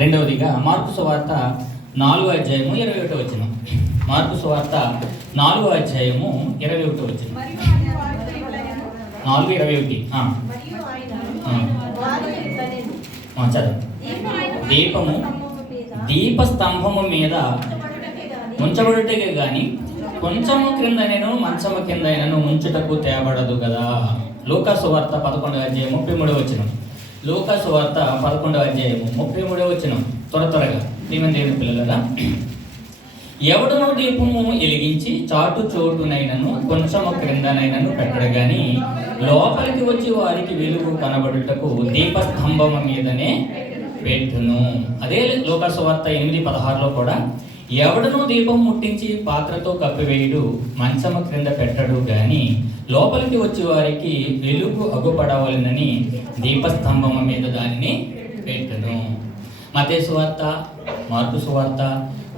రెండవదిగా మార్కు సువార్త 4వ అధ్యాయము 21వ వచనం. మార్కు సువార్త 4వ అధ్యాయము 21వ వచనం. 4:21. చదువు. దీపము దీపస్తంభము మీద ఉంచబడుటకే గాని కొంచెము క్రిందనను మంచము కిందైనను ఉంచుటకు తేబడదు కదా. లూకా సువార్త 11వ అధ్యాయం 33వ వచనం. లూకా సువార్త 11వ అధ్యాయం 33వ వచనం. త్వరగా దేవుని పిల్లలరా, ఎవడను దీపము వెలిగించి చాటు చోటునైనను కొంచెము క్రిందనైనను పెట్టడు గాని లోపలికి వచ్చి వారికి వెలుగు కనబడుటకు దీపస్తంభము మీదనే పెట్టును. అదే లూకా సువార్త 8:16లో కూడా ఎవడను దీపం ముట్టించి పాత్రతో కప్పివేయుడు మంచము క్రింద పెట్టడు గాని లోపలికి వచ్చి వారికి వెలుగు అగుపడవలనని దీపస్తంభము మీద దానిని పెట్టును. మత్తయి సువార్త, మార్కు సువార్త,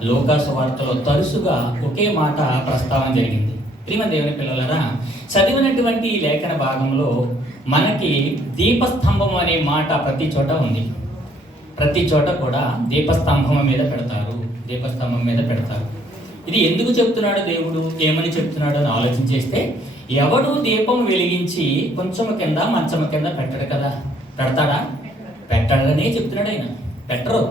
లూకా సువార్తలో తరచుగా ఒకే మాట ప్రస్తావన జరిగింది. ప్రియమైన దేవుని పిల్లలారా, చదివినటువంటి ఈ లేఖన భాగంలో మనకి దీపస్తంభం అనే మాట ప్రతి చోట ఉంది. ప్రతి చోట కూడా దీపస్తంభం మీద పెడతారు, దీపస్తంభం మీద పెడతారు. ఇది ఎందుకు చెప్తున్నాడు దేవుడు, ఏమని చెప్తున్నాడు అని ఆలోచించేస్తే, ఎవడు దీపం వెలిగించి కొంచెం కింద మంచం కింద పెట్టడు కదా. పెడతాడా? పెట్టడనే చెప్తున్నాడు ఆయన. పెట్టరు.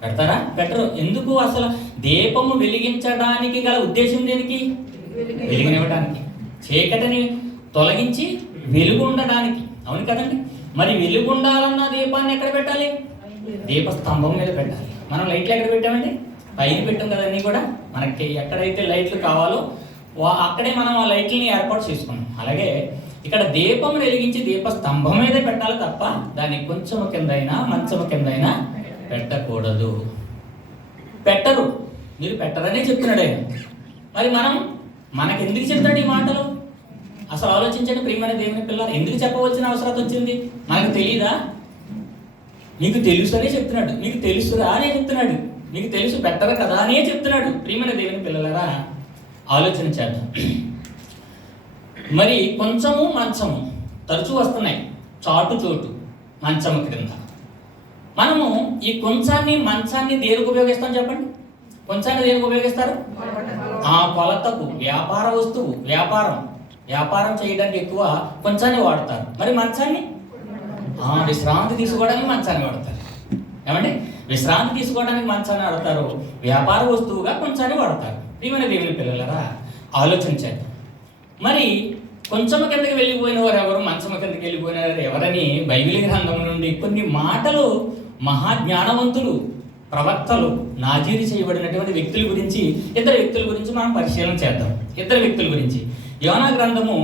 పెడతారా? పెట్టరు. ఎందుకు? అసలు దీపము వెలిగించడానికి గల ఉద్దేశం దేనికి? వెలుగునివ్వడానికి, చీకటిని తొలగించి వెలుగు ఉండడానికి. అవును కదండి. మరి వెలుగు ఉండాలన్న దీపాన్ని ఎక్కడ పెట్టాలి? దీపస్తంభం మీద పెట్టాలి. మనం లైట్లు ఎక్కడ పెట్టామండి? పైన పెట్టాం కదన్నీ కూడా. మనకి ఎక్కడైతే లైట్లు కావాలో అక్కడే మనం ఆ లైట్లని ఏర్పాటు చేసుకున్నాం. అలాగే ఇక్కడ దీపం వెలిగించి దీపస్తంభం మీదే పెట్టాలి తప్ప దాన్ని కొంచెం కిందైనా మంచం కిందైనా పెట్టకూడదు. పెట్టరు. మీరు పెట్టరనే చెప్తున్నాడు ఆయన. మరి మనకు ఎందుకు చెప్తాడు ఈ మాటలు? అసలు ఆలోచించండి ప్రియమైన దేవుని పిల్లలు, ఎందుకు చెప్పవలసిన అవసరం వచ్చింది? మనకు తెలియదా? నీకు తెలుసు అనే చెప్తున్నాడు. నీకు తెలుసురా అనే చెప్తున్నాడు. నీకు తెలుసు పెట్టరు కదా అనే చెప్తున్నాడు. ప్రియమైన దేవుని పిల్లలరా, ఆలోచన చేద్దాం. మరి కొంచెము మంచము తరచూ వస్తున్నాయి, చాటు చోటు మంచము క్రింద. మనము ఈ కొంచాన్ని మంచాన్ని దేనికి ఉపయోగిస్తాం చెప్పండి? కొంచాన్ని దేనికి ఉపయోగిస్తారు? ఆ కొలతకు, వ్యాపార వస్తువు, వ్యాపారం చేయడానికి ఎక్కువ కొంచాన్ని వాడతారు. మరి మంచాన్ని విశ్రాంతి తీసుకోవడానికి మంచాన్ని వాడతారు. ఏమండి? విశ్రాంతి తీసుకోవడానికి మంచాన్ని వాడతారు, వ్యాపార వస్తువుగా కొంచాన్ని వాడతారు. ప్రియమైన దేవుని పిల్లలరా, ఆలోచన చేద్దాం. మరి కొంచెం కిందకి వెళ్ళిపోయిన వారు ఎవరు, మంచం కిందకి వెళ్ళిపోయిన వారు ఎవరని బైబిల్ గ్రంథం నుండి కొన్ని మాటలు మహాజ్ఞానవంతులు, ప్రవక్తలు, నాజీరు చేయబడినటువంటి వ్యక్తుల గురించి, ఇద్దరు వ్యక్తుల గురించి మనం పరిశీలన చేద్దాం. ఇద్దరు వ్యక్తుల గురించి యోనా గ్రంథము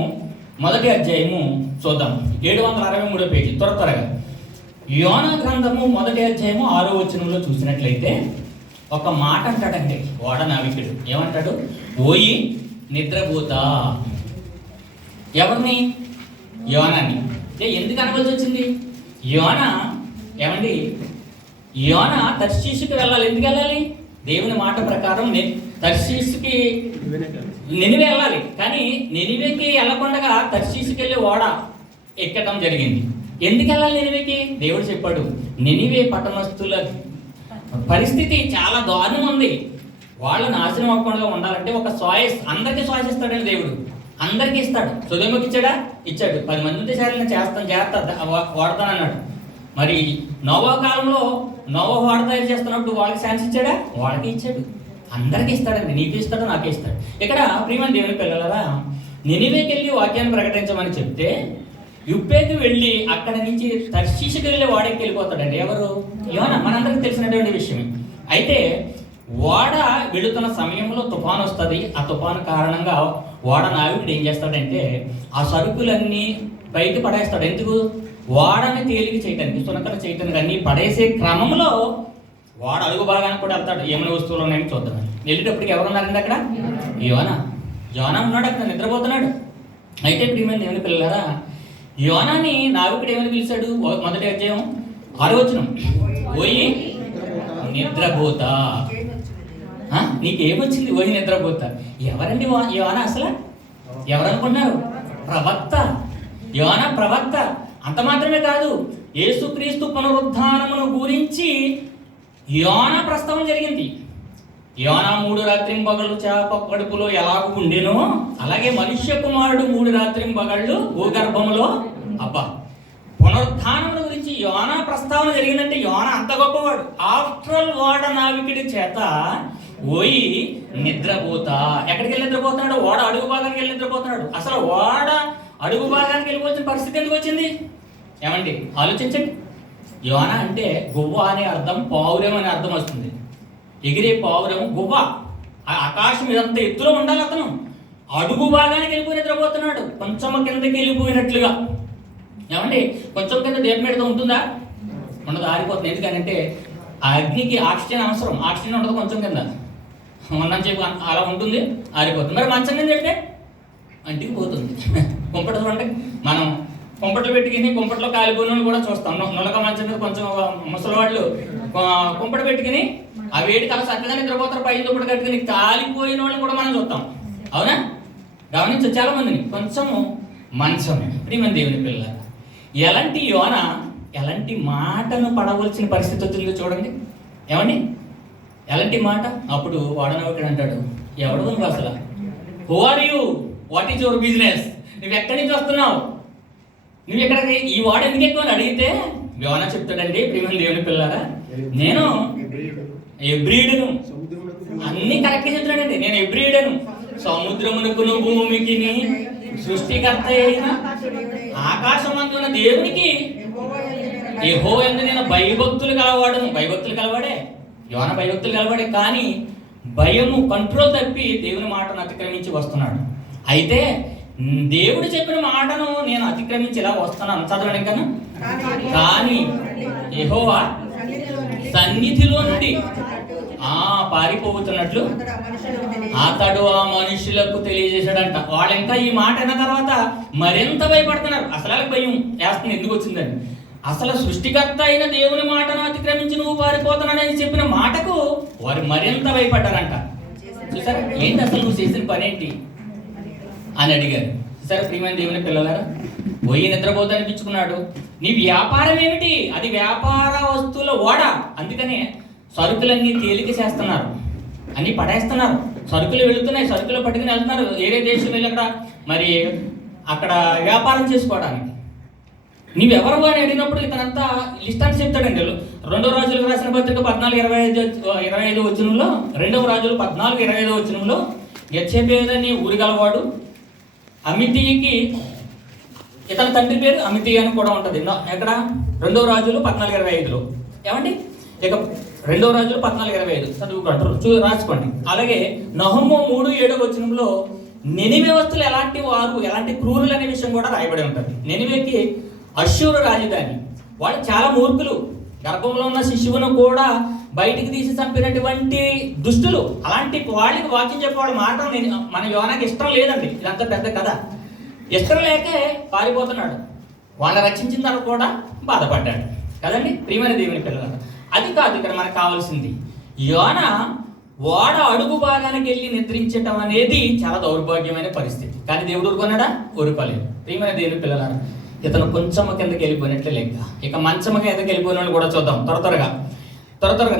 1వ అధ్యాయము చూద్దాం. 763వ పేజీ. త్వరగా యోనా గ్రంథము 1వ అధ్యాయము 6వ వచనంలో చూసినట్లయితే ఒక మాట అంటాడండి ఓడ నావికుడు. ఏమంటాడు? ఓయి నిద్రపోతా. ఎవరిని? యోనాని. ఎందుకు అనవలసి వచ్చింది? యోనా తర్షీషుకి వెళ్ళాలి. ఎందుకు వెళ్ళాలి? దేవుని మాట ప్రకారం తర్షీషుకి నినివే వెళ్ళాలి. కానీ నినివేకి వెళ్ళకుండా తర్షీషుకి వెళ్ళి ఓడ ఎక్కడం జరిగింది. ఎందుకు వెళ్ళాలి నినివేకి? దేవుడు చెప్పాడు, నినివే పట్టణస్తుల పరిస్థితి చాలా దారుణం ఉంది. వాళ్ళు నాశనం అవ్వకుండా ఉండాలంటే ఒక చాయిస్, అందరికీ చాయిస్ ఇస్తాడండి దేవుడు. అందరికీ ఇస్తాడు. సొదొమకి ఇచ్చాడా? ఇచ్చాడు. 10 మంది ఉంటే సరే నేను చేస్తాను, జాగ్రత్త వాడతానన్నాడు. మరి నోవా కాలంలో నోవా వాడ తయారు చేస్తున్నప్పుడు వాళ్ళకి ఛాన్స్ ఇచ్చాడా? వాళ్ళకి ఇచ్చాడు. అందరికీ ఇస్తాడండి. నీకు ఇస్తాడు, నాకే ఇస్తాడు. ఇక్కడ ప్రియమైన దేవుని పిల్లలరా, నినివేకి వెళ్ళి వాక్యాన్ని ప్రకటించమని చెప్తే యుప్పేకి వెళ్ళి అక్కడ నుంచి తర్షీషుకి వెళ్ళి వాడకి వెళ్ళిపోతాడండి. ఎవరు? యోనా. మనందరికీ తెలిసినటువంటి విషయమే. అయితే ఓడ వెళుతున్న సమయంలో తుఫాను వస్తుంది. ఆ తుఫాను కారణంగా ఓడ నావికుడు ఏం చేస్తాడంటే ఆ సరుకులన్నీ బయట పడేస్తాడు. ఎందుకు? ఓడని తేలిక చేయటానికి, సునకలు చేయటానికి అన్ని పడేసే క్రమంలో ఓడ అడుగు భాగానికి కూడా వెళ్తాడు. ఏమైనా వస్తువులు ఉన్నాయని చూద్దామని వెళ్ళేటప్పటికి ఎవరున్నారండి అక్కడ? యోనా ఉన్నాడు అక్కడ, నిద్రపోతున్నాడు. అయితే ప్రియమైన దేవుని పిల్లలారా, యోనాని నావికుడు ఏమని పిలిచాడు? 1వ అధ్యాయం 6వ వచనం. ఓయి నిద్రపోతా. నీకేమొచ్చింది? ఓయి నిద్రపోతా. ఎవరండి యోనా? అసలు ఎవరనుకున్నారు? ప్రవక్త. యోనా ప్రవక్త. అంత మాత్రమే కాదు, యేసుక్రీస్తు పునరుద్ధానమును గురించి యోనా ప్రస్తావన జరిగింది. యోనా 3 రాత్రింబగళ్ళు చేప కడుపులో ఎలాగూ ఉండేనో అలాగే మనుష్య కుమారుడు 3 రాత్రింబగళ్ళు భూగర్భంలో. అబ్బా, పునరుత్థానం గురించి యోనా ప్రస్తావన జరిగిందంటే యోనా అంత గొప్పవాడు. ఆఫ్టర్ ఓడ నావికుడి చేత పోయి నిద్రపోతా. ఎక్కడికి వెళ్ళి నిద్రపోతున్నాడు? ఓడ అడుగు భాగానికి వెళ్ళి నిద్రపోతున్నాడు. అసలు ఓడ అడుగు భాగానికి వెళ్ళిపోతున్న పరిస్థితి ఎందుకు వచ్చింది? ఏమండి ఆలోచించండి. యోనా అంటే గువ్వ అనే అర్థం, పావురం అనే అర్థం వస్తుంది. ఎగిరే పావురం గువ్వ. ఆకాశం ఇదంత ఎత్తులో ఉండాలి. అతను అడుగు భాగానికి వెళ్ళిపోయి నిద్రపోతున్నాడు, కొంచెం కిందకి వెళ్ళిపోయినట్లుగా. ఏమండి కొంచెం కింద దీపం పెడితే ఉంటుందా? ఉండదు, ఆరిపోతుంది. ఎందుకంటే ఆ అగ్నికి ఆక్సిజన్ అవసరం. ఆక్సిజన్ ఉండదు కొంచెం కింద, ఉన్నని చెప్పి అలా ఉంటుంది, ఆరిపోతుంది. మరి మంచం కింద పెడితే అంటికి పోతుంది. కుంపట్లు అంటే మనం కుంపట్లు పెట్టుకుని కుంపట్లో కాలిపోయిన కూడా చూస్తాం. నొలక మంచం మీద కొంచెం ముసలివాళ్ళు కుంపట పెట్టుకుని ఆ వేడికి అలా చక్కగా నిద్రపోతారు, పై దుప్పటి కట్టుకుని కాలిపోయిన వాళ్ళని కూడా మనం చూస్తాం. అవునా? గమనించు చాలా మందిని. కొంచెము మంచమే. ప్రియమైన దేవుని పిల్లల, ఎలాంటి యోన ఎలాంటి మాటను పడవలసిన పరిస్థితి వచ్చిందో చూడండి. ఏమండి ఎలాంటి మాట? అప్పుడు వాడనవకుడు అంటాడు, ఎవడు నువ్వు అసలు? Who are you? What is your business? నువ్వు ఎక్కడి నుంచి వస్తున్నావు? నువ్వు ఎక్కడికి? ఈ వాడు ఎందుకు ఎక్కువ అని అడిగితే యోనా చెప్తాడండి, ప్రియమైన దేవుని పిల్లరా, నేను ఎబ్రీయుడును. అన్ని కరెక్ట్గా చెప్తాడండి. నేను ఎబ్రీయుడను, సముద్రమునకును భూమికి సృష్టికర్త అయిన ఆకాశమందున దేవునికి యెహోవా యందు నేను భయభక్తులు కలవాడను. భయభక్తులు కలవాడే యోన, భయభక్తులు కలవాడే. కానీ భయము కంట్రోల్ తప్పి దేవుని మాటను అతిక్రమించి వస్తున్నాడు. అయితే దేవుడు చెప్పిన మాటను నేను అతిక్రమించి ఇలా వస్తున్నాను. చదవండి ఇంకా. కానీ యెహోవా సన్నిధిలో నుండి పారిపోతున్నట్లు అతడు ఆ మనుషులకు తెలియజేశాడంట. వాళ్ళు ఇంకా ఈ మాట అయిన తర్వాత మరింత భయపడుతున్నారు. అసలు భయం వేస్తుంది. ఎందుకు వచ్చిందని? అసలు సృష్టికర్త అయిన దేవుని మాటను అతిక్రమించి నువ్వు పారిపోతున్నాడని చెప్పిన మాటకు వారు మరింత భయపడ్డారంట. చూసారా? ఏంటి అసలు నువ్వు చేసిన పని ఏంటి అని అడిగారు. సరే ప్రియమైన దేవుని పిల్లలారా, పోయి నిద్రపోతా అనిపించుకున్నాడు. నీ వ్యాపారం ఏమిటి? అది వ్యాపార వస్తువుల ఓడ. అందుకనే సరుకులన్నీ తేలిక చేస్తున్నారు, అన్నీ పడేస్తున్నారు. సరుకులు వెళుతున్నాయి, సరుకులు పట్టుకుని వెళ్తున్నారు. వేరే దేశం వెళ్ళి మరి అక్కడ వ్యాపారం చేసుకోవడానికి. నీవెవరు అని అడిగినప్పుడు ఇతనంతా లిస్ట్ అని చెప్తాడండి. 2వ రాజులకు రాసిన పత్రిక 14:25 వచనంలో, 2వ రాజులు 14:25 వచనంలో యెచెబెయేలని ఊరి గలవాడు అమితీకి, ఇతని తండ్రి పేరు అమితీ అని కూడా ఉంటుంది. ఎక్కడ? 2వ రాజులు 14:25లో. ఏమండి ఇక 2వ రాజులు 14:25 చదువుకుంటారు, రాసుకోండి. అలాగే నహుము 3:7 వచనంలో నెనివే వస్తువులు ఎలాంటి వారు, ఎలాంటి క్రూరులు అనే విషయం కూడా రాయబడి ఉంటుంది. నెనివేకి అష్షూరు రాజధాని. వాళ్ళు చాలా మూర్ఖులు. గర్భంలో ఉన్న శిశువును కూడా బయటికి తీసి చంపినటువంటి దుష్టులు. అలాంటి వాళ్ళకి వాక్యం చెప్పేవాడు మాట మన యోనాకి ఇష్టం లేదండి. ఇదంతా పెద్ద కథ. ఇష్టం లేకే పారిపోతున్నాడు. వాళ్ళని రక్షించిన తర్వాత కూడా బాధపడ్డాడు కదండి. ప్రియమైన దేవుని పిల్లలు, అది కాదు ఇక్కడ మనకు కావాల్సింది. యోన ఓడ అడుగు భాగానికి వెళ్ళి నిద్రించటం అనేది చాలా దౌర్భాగ్యమైన పరిస్థితి. కానీ దేవుడు ఊరుకున్నాడా? ఊరుకోలేదు. ప్రియమైన దేవుని పిల్లలారా, ఇతను కొంచెం కిందకి వెళ్ళిపోయినట్లే లెక్క. ఇక మంచం కిందకి వెళ్ళిపోయిన వాళ్ళు కూడా చూద్దాం త్వరగా.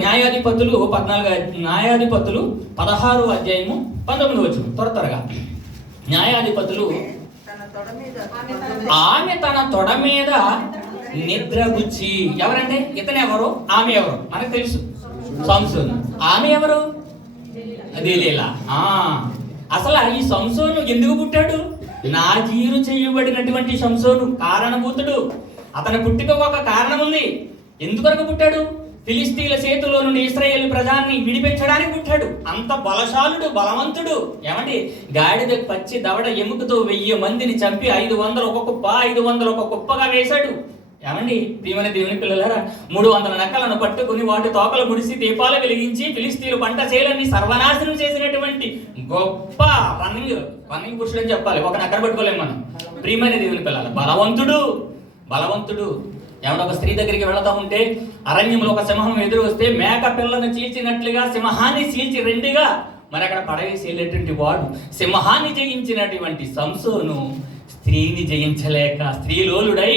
న్యాయాధిపతులు 16 అధ్యాయము 19 వచనం. త్వరగా న్యాయాధిపతులు, ఆమె తన తొడ మీద నిద్రగుచ్చి. ఎవరంటే? ఇతను ఎవరు? ఆమె ఎవరు? మనకు తెలుసు, సంసోను. ఆమె ఎవరు? దెలీలా. అసలు ఈ సంసోను ఎందుకు పుట్టాడు? నాజీరు చేయబడినటువంటి సంసోను కారణభూతుడు. అతని పుట్టుకకు ఒక కారణం ఉంది. ఎందుకొరకు పుట్టాడు? ఫిలిస్తీన్ల చేతిలో నుండి ఇశ్రాయేలు ప్రజాన్ని విడిపించడానికి పుట్టాడు. అంత బలశాలుడు, బలవంతుడు. ఏమండి గాడిద పచ్చి దవడ ఎముకతో 1000 మందిని చంపి 500 ఒక కుప్ప, 500 ఒక కుప్పగా వేశాడు. ఏమండి ప్రియమైన దేవుని పిల్లలారా, 300 నక్కలను పట్టుకుని వాటి తోకలు ముడిసి దీపాలు వెలిగించి ఫిలిస్తీన్లు పంట చేయాలని సర్వనాశనం చేసినటువంటి గొప్ప రన్నింగ్ పురుషుడు అని చెప్పాలి. ఒక నక్కర పట్టుకోలేము మనం. ప్రియమైన దేవుని పిల్లల, బలవంతుడు. ఏమన్నా ఒక స్త్రీ దగ్గరికి వెళతా ఉంటే అరణ్యంలో ఒక సింహం ఎదురు వస్తే మేక పిల్లను చీల్చినట్లుగా సింహాన్ని చీల్చి 2గా మరి అక్కడ పడవేసి వెళ్ళేటువంటి వాడు. సింహాన్ని జయించినటువంటి సంసోను స్త్రీని జయించలేక స్త్రీలోలుడై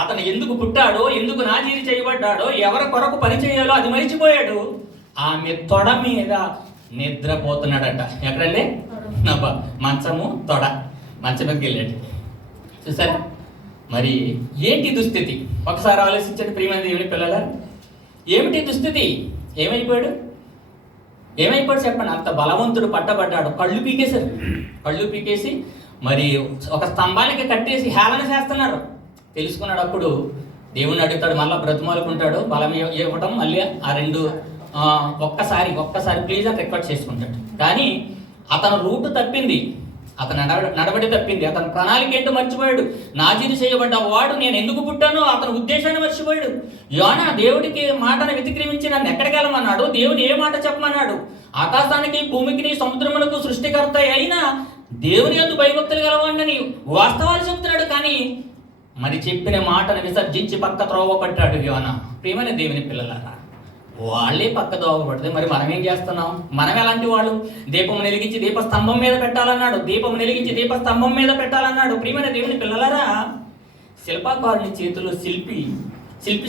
అతను ఎందుకు పుట్టాడో, ఎందుకు నాజీరు చేయబడ్డాడో, ఎవరి కొరకు పని చేయాలో అది మరిచిపోయాడు. ఆమె తొడ మీద నిద్రపోతున్నాడట. ఎక్కడండి? మంచము తొడ, మంచం మీదకి వెళ్ళాడు. చూసారా మరి ఏంటి దుస్థితి? ఒకసారి ఆలోచించండి ప్రియమైన దేవుని పిల్లల, ఏమిటి దుస్థితి? ఏమైపోయాడు చెప్పండి. అంత బలవంతుడు పట్టబడ్డాడు. కళ్ళు పీకేసి మరి ఒక స్తంభానికి కట్టేసి హేళన చేస్తున్నారు. తెలుసుకున్నాడు. అప్పుడు దేవుణ్ణి అడుగుతాడు, మళ్ళీ బ్రతిమాలుకుంటాడు, బలం ఇవ్వటం మళ్ళీ ఆ రెండు ఒక్కసారి ప్లీజ్ అని రిక్వెస్ట్ చేసుకుంటాడు. కానీ అతను రూటు తప్పింది, అతను నడబడి తప్పింది, అతని ప్రణాళిక ఏంటో మర్చిపోయాడు. నాజీరు చేయబడ్డ వాడు నేను ఎందుకు పుట్టానో అతని ఉద్దేశాన్ని మర్చిపోయాడు. యోనా దేవుడికి మాటను వ్యతిక్రమించి నన్ను ఎక్కడికి వెళ్ళమన్నాడు, దేవుడు ఏ మాట చెప్పమన్నాడు? ఆకాశానికి భూమికి సముద్రములకు సృష్టికర్త అయినా దేవుని యందు భయభక్తులు గలవాడిని వాస్తవాలు చెప్తున్నాడు. కానీ మరి చెప్పిన మాటను విసర్జించి పక్క త్రోవ పట్టాడు యోనా. ప్రియమైన దేవుని పిల్లలారా, వాళ్ళే పక్క దోవ పడితే మరి మనం ఏం చేస్తున్నాం? మనం ఎలాంటి వాళ్ళు? దీపం వెలిగించి దీపస్తంభం మీద పెట్టాలన్నాడు. దీపస్తంభం మీద పెట్టాలన్నాడు. ప్రియమైన దేవుని పిల్లలారా, శిల్పకారుని చేతిలో శిల్పి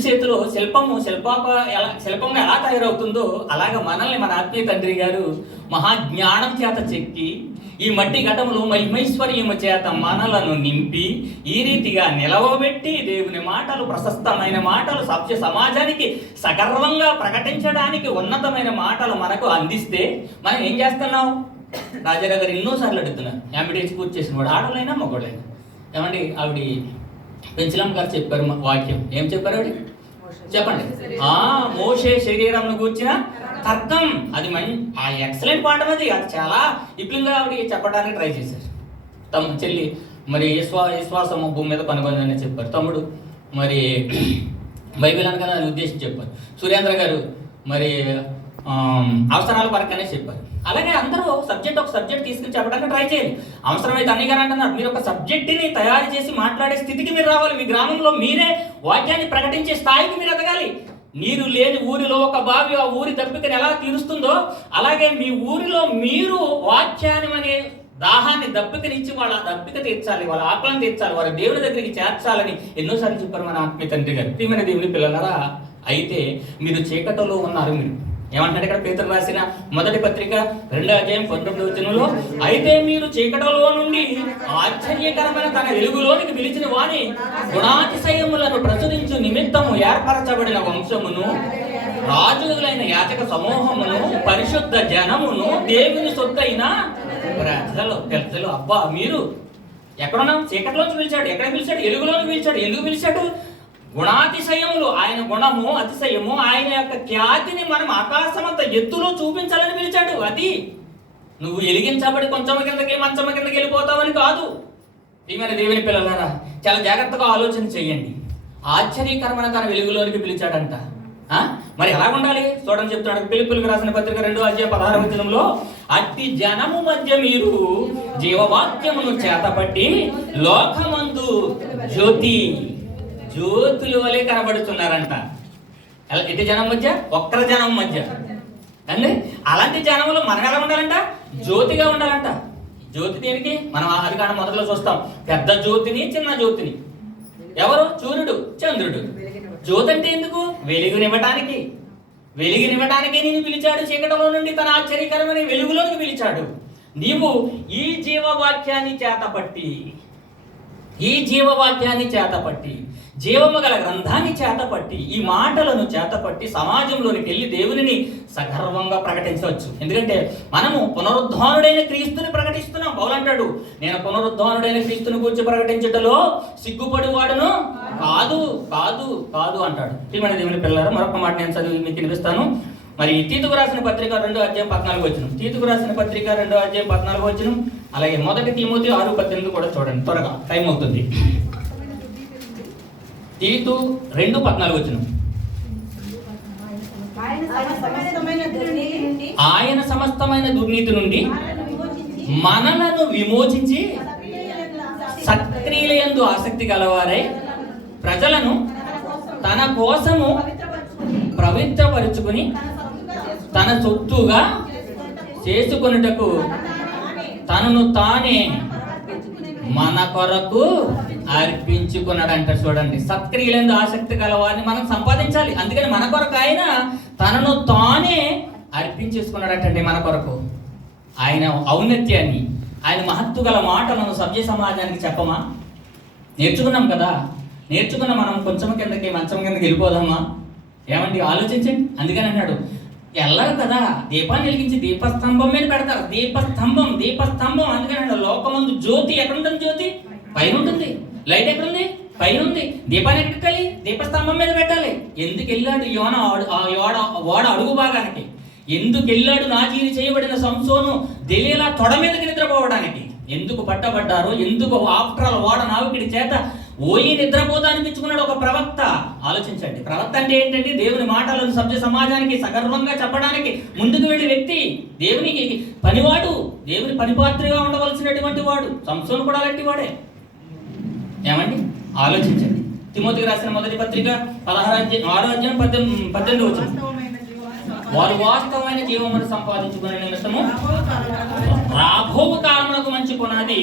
చేతిలో శిల్పంగా ఎలా తయారవుతుందో అలాగా మనల్ని మన ఆత్మీయ తండ్రి గారు మహాజ్ఞానం చేత చెక్కి ఈ మట్టి ఘటములో మహిమైశ్వర్యము చేత మనలను నింపి ఈ రీతిగా నిలవబెట్టి దేవుని మాటలు, ప్రశస్తమైన మాటలు, సభ్య సమాజానికి సగర్వంగా ప్రకటించడానికి ఉన్నతమైన మాటలు మనకు అందిస్తే మనం ఏం చేస్తున్నాం? రాజారావు గారు ఎన్నోసార్లు అడుగుతున్నారు, ఎంబీడీఎస్ పూర్తి చేసిన వాడు ఆడలైనా మగోడైనా. ఏమండి ఆవిడ పెంచలమ్మ గారు చెప్పారు వాక్యం. ఏం చెప్పారు ఆవిడ? చెప్పండి. మోషే శరీరంను కూర్చిన తర్కం. అది ఆ ఎక్సలెంట్ పాఠం. అది చాలా విపులంగా ఆవిడ చెప్పడానికి ట్రై చేశారు. తమ చెల్లి మరి విశ్వాసము భూమి మీద కనుగొందని చెప్పారు. తమ్ముడు మరి బైబిల్ అనగా దాని ఉద్దేశం చెప్పారు. సురేంద్ర గారు మరి అవసరాల పరకనే చెప్పారు. అలాగే అందరూ ఒక సబ్జెక్ట్ తీసుకుని చెప్పడానికి ట్రై చేయాలి. అవసరమైతే అన్ని గారు అంటున్నారు, మీరు ఒక సబ్జెక్టుని తయారు చేసి మాట్లాడే స్థితికి మీరు రావాలి. మీ గ్రామంలో మీరే వాక్యాన్ని ప్రకటించే స్థాయికి మీరు ఎదగాలి. నీరు లేని ఊరిలో ఒక బావి ఆ ఊరి దప్పికని ఎలా తీరుస్తుందో అలాగే మీ ఊరిలో మీరు వాక్యాన్ని అనే దాహాన్ని దప్పికనిచ్చి వాళ్ళ దప్పిక తీర్చాలి, వాళ్ళ ఆకలిని తీర్చాలి, వారి దేవుని దగ్గరికి చేర్చాలని ఎన్నోసార్లు చెప్పారు మన ఆత్మీయ తండ్రి గారు. ప్రియమైన దేవుని పిల్లలారా, అయితే మీరు చీకటిలో ఉన్నారు. మీరు ఏమంటారు ఇక్కడ? పేతురు రాసిన మొదటి పత్రిక 2వ అధ్యాయం 19వ వచనంలో, అయితే మీరు చీకటిలో నుండి ఆశ్చర్యకరమైన తన వెలుగులోనికి పిలిచిన వాని గుణాతిశయములను ప్రచురించు నిమిత్తము ఏర్పరచబడిన వంశమును, రాజులైన యాచక సమూహమును, పరిశుద్ధ జనమును, దేవుని సొత్తైన ప్రజలు. అబ్బా, మీరు ఎక్కడున్నాం? చీకటిలోంచి పిలిచాడు. ఎక్కడ పిలిచాడు? ఎలుగులోకి పిలిచాడు. ఎందుకు పిలిచాడు? గుణాతిశయములు, ఆయన గుణము, అతిశయము, ఆయన యొక్క ఖ్యాతిని మనం ఆకాశమంత ఎత్తులో చూపించాలని పిలిచాడు. అది నువ్వు ఎలిగించబడి కొంచెం కిందకి మంచం కిందకి వెళ్ళిపోతావని కాదు. ప్రియమైన దేవుని పిల్లలారా, చాలా జాగ్రత్తగా ఆలోచన చేయండి. ఆశ్చర్యకరమైన తన వెలుగులోనికి పిలిచాడంట. మరి ఎలా ఉండాలి చూడని చెప్తున్నాడు. ఫిలిప్పీయులకు రాసిన పత్రిక 2వ అధ్యాయం 16వ వచనంలో, అట్టి జనము మధ్య మీరు జీవవాక్యమును చేతపట్టి లోకమందు జ్యోతుల వలె కనబడుతున్నారంట. ఇటు జనం మధ్య, ఒక్కర జనం మధ్య అండి. అలాంటి జనంలో మనం ఎలా ఉండాలంట? జ్యోతిగా ఉండాలంట. జ్యోతి దేనికి? మనం అది కాడ మొదట్లో చూస్తాం, పెద్ద జ్యోతిని, చిన్న జ్యోతిని. ఎవరు? సూర్యుడు, చంద్రుడు. జ్యోతి అంటే ఎందుకు? వెలుగునివ్వటానికి నేను పిలిచాడు. చీకటిలో నుండి తన ఆశ్చర్యకరమైన వెలుగులోకి పిలిచాడు. నీవు ఈ జీవవాక్యాన్ని చేతపట్టి జీవము గల గ్రంథాన్ని చేతపట్టి ఈ మాటలను చేతపట్టి సమాజంలోనికి వెళ్ళి దేవునిని సగర్వంగా ప్రకటించవచ్చు. ఎందుకంటే మనము పునరుద్ధానుడైన క్రీస్తుని ప్రకటిస్తున్నాం. పౌలు అంటాడు, నేను పునరుద్ధానుడైన క్రీస్తుని గురించి ప్రకటించటలో సిగ్గుపడివాడును కాదు అంటాడు. ప్రియమైన దేవుని పిల్లలారా, మరొక మాట నేను చదివి మీకు వినిపిస్తాను. మరి తీతుకు రాసిన పత్రిక 2వ అధ్యాయం 14వ వచనం. తీతుకు రాసిన పత్రిక 2వ అధ్యాయం 14వ వచనం. అలాగే 1 తిమోతి 6:18 కూడా చూడండి, త్వరగా టైం అవుతుంది. తీతు 2:14 వచనం. ఆయన సమస్తమైన దుర్నీతి నుండి మనలను విమోచించి సత్క్రియలందు ఆసక్తి గలవారై ప్రజలను తన కోసము పవిత్రపరుచుకుని తన సొత్తుగా చేసుకొనుటకు తనను తానే మన కొరకు అర్పించుకున్నాడు అంటారు చూడండి. సత్క్రియలందు ఆసక్తి గల వారిని మనం సంపాదించాలి. అందుకని మన కొరకు ఆయన తనను తానే అర్పించేసుకున్నాడటండి. మన కొరకు ఆయన ఔన్నత్యాన్ని, ఆయన మహత్తు గల మాటలను సభ్య సమాజానికి చెప్పమా? నేర్చుకున్నాం కదా, నేర్చుకున్న మనం కొంచెం కిందకి మంచం కిందకి వెళ్ళిపోదామా? ఏమండి ఆలోచించండి. అందుకని అన్నాడు వెళ్ళరు కదా, దీపాన్ని వెలిగించి దీపస్తంభం మీద పెడతారు. దీపస్తంభం అందుకని అన్నాడు లోకమందు జ్యోతి ఎక్కడుంటుంది? జ్యోతి పైన ఉంటుంది. లైట్ ఎక్కడుంది? పైన ఉంది. దీపాన్ని ఎక్కడ పెట్టాలి? దీపస్తంభం మీద పెట్టాలి. ఎందుకు వెళ్ళాడు ఓడ అడుగు భాగానికి? ఎందుకు వెళ్ళాడు నాజీరు చేయబడిన సంసోను దెలీలా తొడ మీదకి నిద్రపోవడానికి? ఎందుకు పట్టబడ్డారు? ఎందుకు ఆఫ్టర్ ఆల్ ఓడ నావికుడి చేత ఓయి నిద్రపోతా అనిపించుకున్నాడు ఒక ప్రవక్త? ఆలోచించండి. ప్రవక్త అంటే ఏంటంటే దేవుని మాటలను సభ్య సమాజానికి సగర్వంగా చెప్పడానికి ముందుకు వెళ్ళే వ్యక్తి, దేవునికి పనివాడు, దేవుని పనిపాత్రగా ఉండవలసినటువంటి వాడు. సంసోను కూడా అలాంటి వాడే. ఏమండి ఆలోచించండి. తిమోతికి రాసిన మొదటి పత్రిక 16:18 వచ్చింది. వారు వాస్తవమైన జీవమును సంపాదించుకునే నిమిత్తము రాబో కాలమునకు మంచి పునాది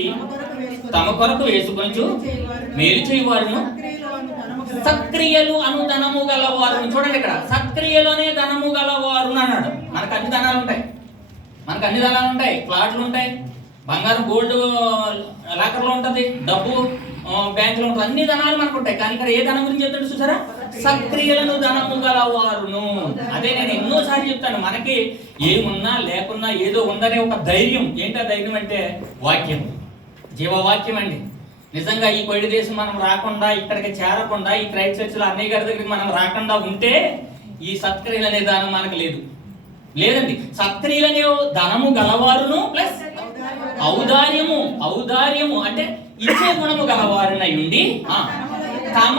తమ కొరకు వేసుకొనుచు మేలు చేయవారును సత్క్రియలు అను ధనము గలవారు. చూడండి ఇక్కడ సత్క్రియలోనే ధనము గలవారు అన్నాడు. మనకు అన్ని ధనాలు ఉంటాయి, ప్లాట్లు ఉంటాయి, బంగారం గోల్డ్ లాకర్లో ఉంటుంది, డబ్బు బ్యాంకులో ఉంటుంది, అన్ని ధనాలు మనకు ఉంటాయి. కానీ ఇక్కడ ఏ ధనం గురించి చెప్తాడు చూసారా? సత్క్రియలను ధనము గలవారును. అదే నేను ఎన్నోసార్లు చెప్తాను, మనకి ఏమున్నా లేకున్నా ఏదో ఉందనే ఒక ధైర్యం. ఏంటా ధైర్యం అంటే వాక్యం, జీవవాక్యం అండి. నిజంగా ఈ కొయ్య దేశం మనం రాకుండా, ఇక్కడికి చేరకుండా, ఈ క్రైస్ట్ చర్చిలో అన్నయ్య గారి దగ్గరికి మనం రాకుండా ఉంటే ఈ సత్క్రియలు అనే దానం మనకు లేదండి. సత్క్రియలనే ధనము గలవారును ప్లస్ ఔదార్యము అంటే ఇచ్చే గుణము గలవారినై ఉండి తమ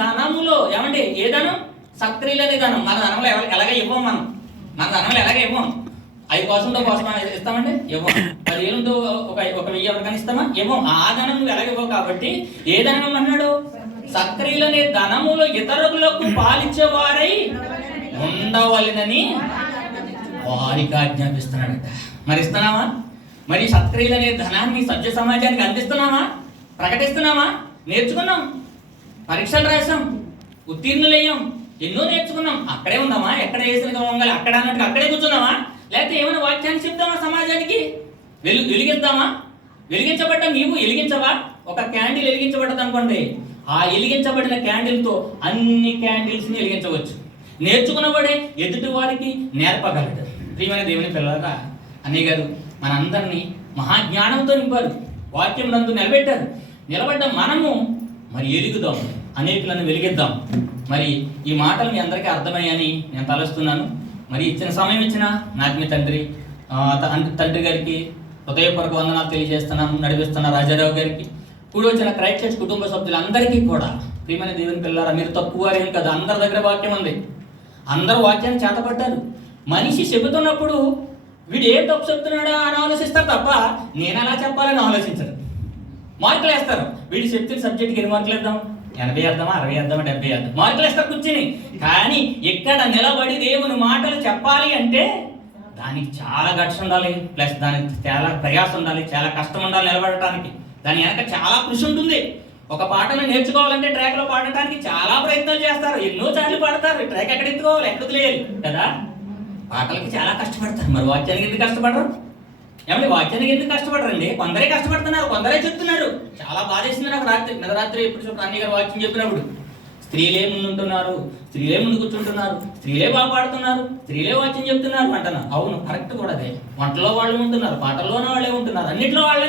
ధనములో ఏమండి ఏ ధనం? సత్క్రియలనే ధనం. మన ధనంలో ఎలాగ ఇవ్వం, మన ధనంలో ఎలాగ ఇవ్వం. 5% కోసం ఇస్తామండి, ఇవ్వం. 10,000 ఒక 1,000 ఎవరికైనా ఇస్తామా? ఇవ్వం. ఆ ధనం నువ్వు ఎలాగ ఇవ్వవు. కాబట్టి ఏ ధనం అన్నాడు? సత్క్రియలనే ధనములో ఇతరులకు పాలించేవారై ఉండవలెనని వారికి ఆజ్ఞాపిస్తున్నాడట. మరి ఇస్తున్నావా? మరి సత్క్రియలనే ధనాన్ని సభ్య సమాజానికి అందిస్తున్నామా? ప్రకటిస్తున్నామా? నేర్చుకున్నాం, పరీక్షలు రాసాం, ఉత్తీర్ణులయ్యాం, ఎన్నో నేర్చుకున్నాం. అక్కడే ఉందామా? ఎక్కడ వేసిన వంగాలి అక్కడ అన్నట్టు అక్కడే కూర్చున్నామా? లేకపోతే ఏమైనా వాక్యాన్ని చెప్తామా? సమాజానికి వెలిగిద్దామా? వెలిగించబడ్డా నీవు వెలిగించవా? ఒక క్యాండిల్ వెలిగించబడ్డది అనుకోండి, ఆ వెలిగించబడిన క్యాండిల్తో అన్ని క్యాండిల్స్ని వెలిగించవచ్చు. నేర్చుకున్నవాడే ఎదుటి వారికి నేర్పగలడు. ప్రియమైన దేవుని పిల్లలారా, అన్నయ్య గారు మనందరినీ మహాజ్ఞానంతో నింపారు, వాక్యం నందు నిలబడ్డ మనము మరి ఎలుగుదాం, అనేకులను వెలిగిద్దాం. మరి ఈ మాటలు మీ అందరికీ అర్థమయ్యాయని నేను తలుస్తున్నాను. మరి ఇచ్చిన సమయం ఇచ్చిన నాకు మీ తండ్రి గారికి హృదయపూర్వక వందనాలు తెలియజేస్తున్నాను. నడిపిస్తున్న రాజారావు గారికి, కూడి వచ్చిన క్రైస్ట్ చర్చ్ కుటుంబ సభ్యులందరికీ కూడా ప్రియమైన దేవుని పిల్లలారా, మీరు తక్కువ ఏం కదా, అందరి దగ్గర వాక్యం ఉంది, అందరూ వాక్యాన్ని చేతపట్టారు. మనిషి చెబుతున్నప్పుడు వీడు ఏ తప్పు చెప్తున్నాడా అని ఆలోచిస్తారు తప్ప నేను అలా చెప్పాలని ఆలోచించరు. మార్కులు వేస్తారు. వీడు చెప్తున్న సబ్జెక్ట్కి 8 మార్కులు వేద్దాం, 80 వేద్దామా, 60 వేద్దామా, 70 వేద్దాం, మార్కులు వేస్తారు కూర్చుని. కానీ ఇక్కడ నిలబడి దేవుని మాటలు చెప్పాలి అంటే దానికి చాలా గట్స్ ఉండాలి, ప్లస్ దానికి చాలా ప్రయాసం ఉండాలి, చాలా కష్టం ఉండాలి నిలబడటానికి. దాని వెనక చాలా కృషి ఉంటుంది. ఒక పాటను నేర్చుకోవాలంటే ట్రాక్లో పాడటానికి చాలా ప్రయత్నాలు చేస్తారు, ఎన్నో సార్లు పాడతారు. ట్రాక్ ఎక్కడ ఎత్తుకోవాలి, ఎక్కడ వదిలేయాలి కదా. పాటలకి చాలా కష్టపడతారు. మరి వాక్యానికి ఎందుకు కష్టపడరు? ఏమంటే వాక్యానికి ఎందుకు కష్టపడరండి? కొందరే కష్టపడుతున్నారు, కొందరే చెప్తున్నారు. చాలా బాధేసింది నాకు రాత్రి ఎప్పుడు అన్నయ్య గారు వాక్యం చెప్పినప్పుడు. స్త్రీలే ముందుంటున్నారు, స్త్రీలే ముందు కూర్చుంటున్నారు, స్త్రీలే బాగా పాడుతున్నారు, స్త్రీలే వాక్యం చెప్తున్నారు అంటున్నారు. అవును, కరెక్ట్ కూడా అదే. వంటలో వాళ్ళు ఉంటున్నారు, పాటల్లోనే వాళ్ళే ఉంటున్నారు, అన్నింటిలో వాళ్ళే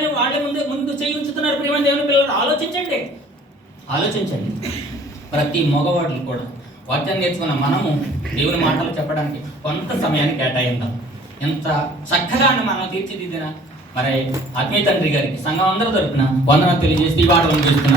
ముందు చేయి ఉంచుతున్నారు. ప్రియమైన దేవుని పిల్లలు ఆలోచించండి. ప్రతి మగవాళ్ళు కూడా వాక్యాన్ని నేర్చుకున్న మనము దేవుని మాటలు చెప్పడానికి కొంత సమయాన్ని కేటాయిద్దాం. ఎంత చక్కగా మనం తీర్చిదిద్దిన మరి ఆత్మీయ తండ్రి గారికి సంఘం అందరూ తరపున వందనాలు తెలియజేసి ఈ పాటలు చేస్తున్నాను.